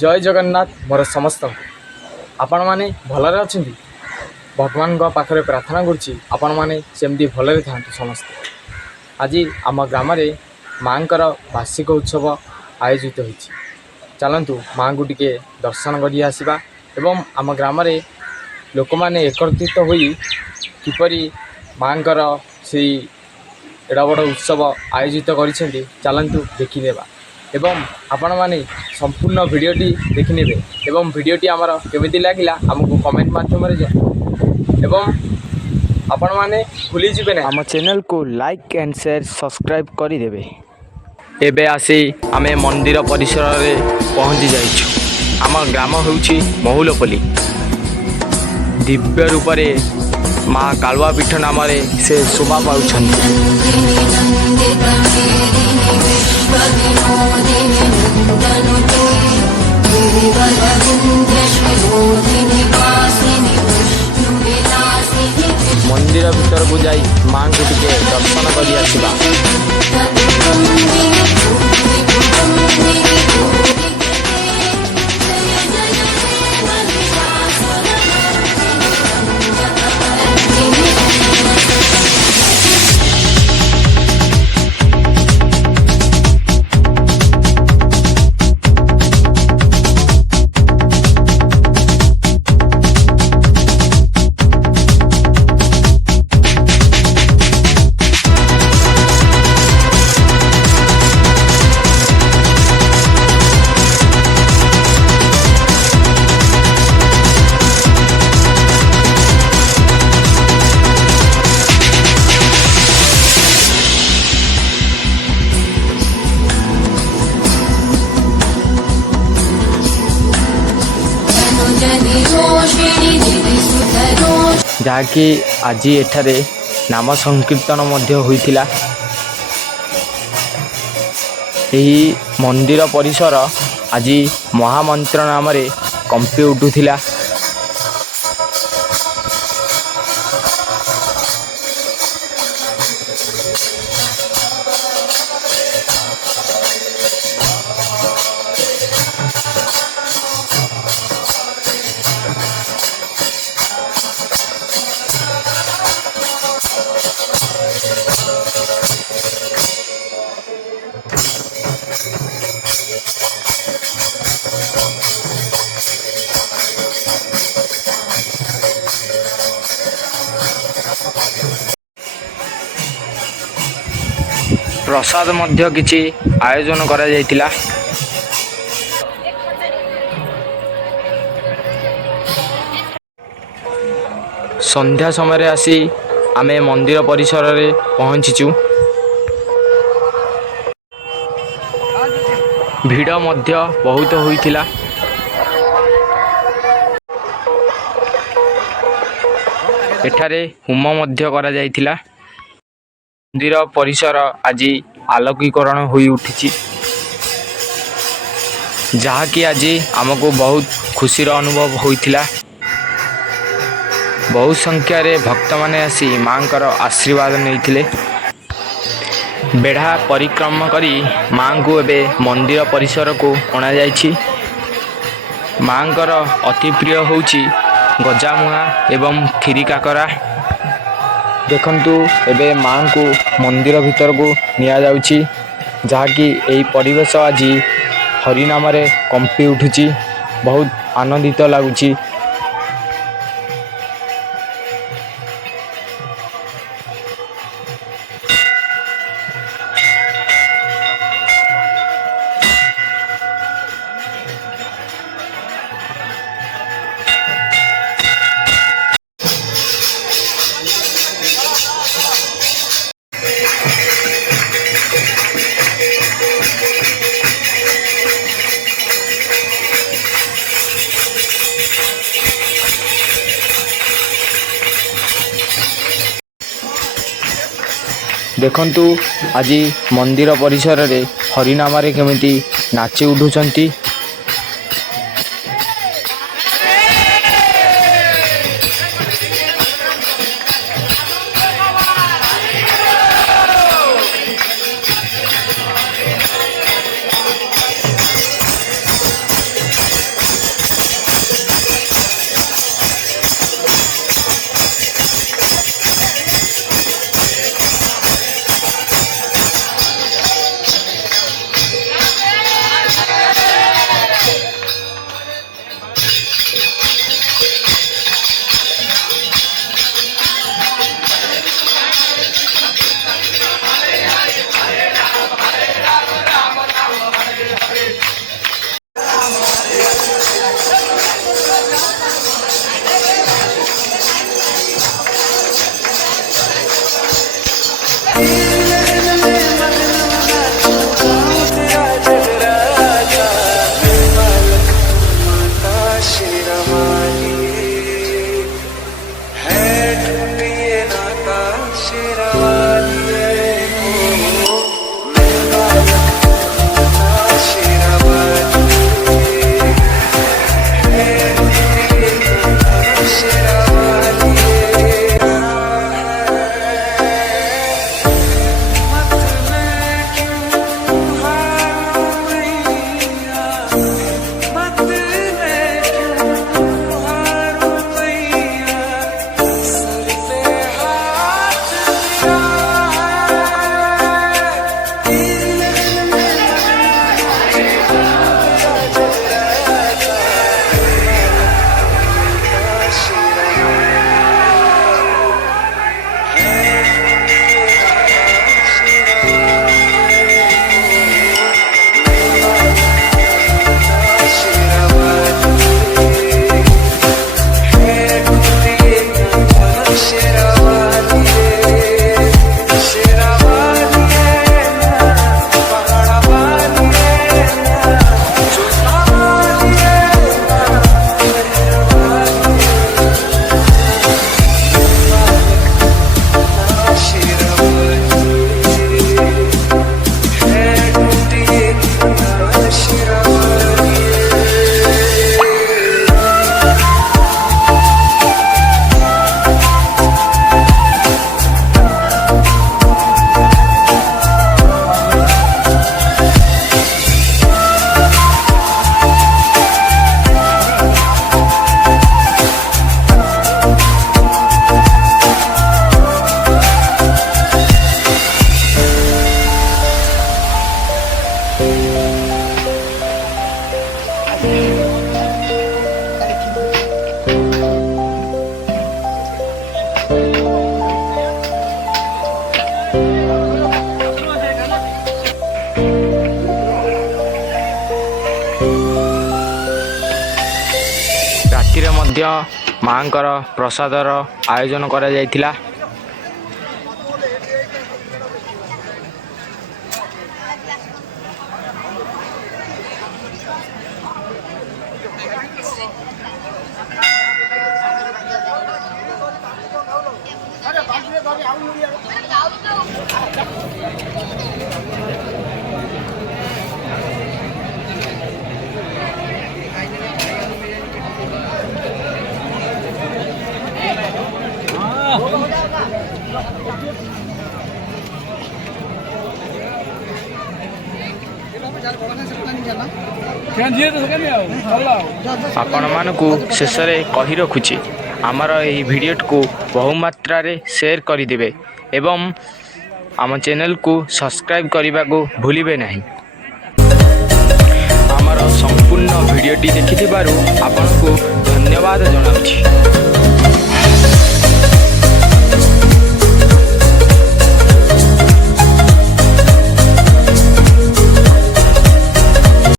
जय जगन्नाथ मोर समस्त आपण मैंने भलरे अच्छा भगवान पाखे प्रार्थना करुच्ची आपण मैंने सेमती भलरे था समस्ते। आज आम ग्राम माँ वार्षिक उत्सव आयोजित हो चलतु माँ को टे दर्शन कर आसवा एवं आम ग्राम लोक मैंने एकत्रित हो किपरि माँ से एड़ा बड़ उत्सव आयोजित कर चलतु देखीदेवा एवं आपण मैंने संपूर्ण भिडटी देखने एवं भिडटी आमर केमी लगे आमको कमेंट मध्यम एवं आपण मैंने भूली जी ना आम चैनल को लाइक एंड शेयर सब्सक्राइब करदेवे। एबे आसी आमे मंदिर परिसर में पहुँची जाइछु। आम ग्राम होउछि महुलपल्ली। दिव्य रूप माँ कालुआ पीठ नाम से शोभा पाउछन्ति। मंदिर भीतर को जाई माँ को टिके दर्शन कर आसवा। जहाँकि आज एठारे नाम संकीर्तन मध्य होइथिला। एही मंदिर परिसर आज महामंत्र नाम कंपी उठुथिला। प्रसाद मध्य किछि आयोजन करा जायतिला। संध्या समय आसी आमे मंदिर परिसर रे पहुंचीचु। भीड़ मध्य बहुत होइतिला। एठारे होम मध्य करा जायतिला। मंदिर परिसर आज आलोकीकरण हो उठी जहाँकि आज आमको बहुत खुशीर अनुभव होइथिला। बहुत संख्यार भक्त माने आसी माँ आशीर्वाद नहीं बेढ़ा परिक्रमा करी माँ को एबे मंदिर परिसर को अणा जाइछि। माँ अति प्रिय होउछि गजामुआ एवं खीरी काकरा। देखंतु एबे माँ को मंदिर भीतर को निया जाउछि जहाँकि एई परिवेश आज हरिनाम कंपी उठुछि। बहुत आनंदित लगुछि। देखंतु आज मंदिर परिसर रे हरिनाम केमिति नाची उठुचंती। ମଧ୍ୟ ମାଙ୍କର ପ୍ରସାଦର ଆୟୋଜନ କରାଯାଇଥିଲା। ଆପଣମାନଙ୍କୁ ଶେଷରେ କହି ରଖୁଛି, ଆମର ଏହି ଭିଡ଼ିଓଟିକୁ ବହୁମାତ୍ରାରେ ସେୟାର କରିଦେବେ ଏବଂ ଆମ ଚ୍ୟାନେଲକୁ ସବସ୍କ୍ରାଇବ୍ କରିବାକୁ ଭୁଲିବେ ନାହିଁ। ଆମର ସମ୍ପୂର୍ଣ୍ଣ ଭିଡ଼ିଓଟି ଦେଖିଥିବାରୁ ଆପଣଙ୍କୁ ଧନ୍ୟବାଦ ଜଣାଉଛି।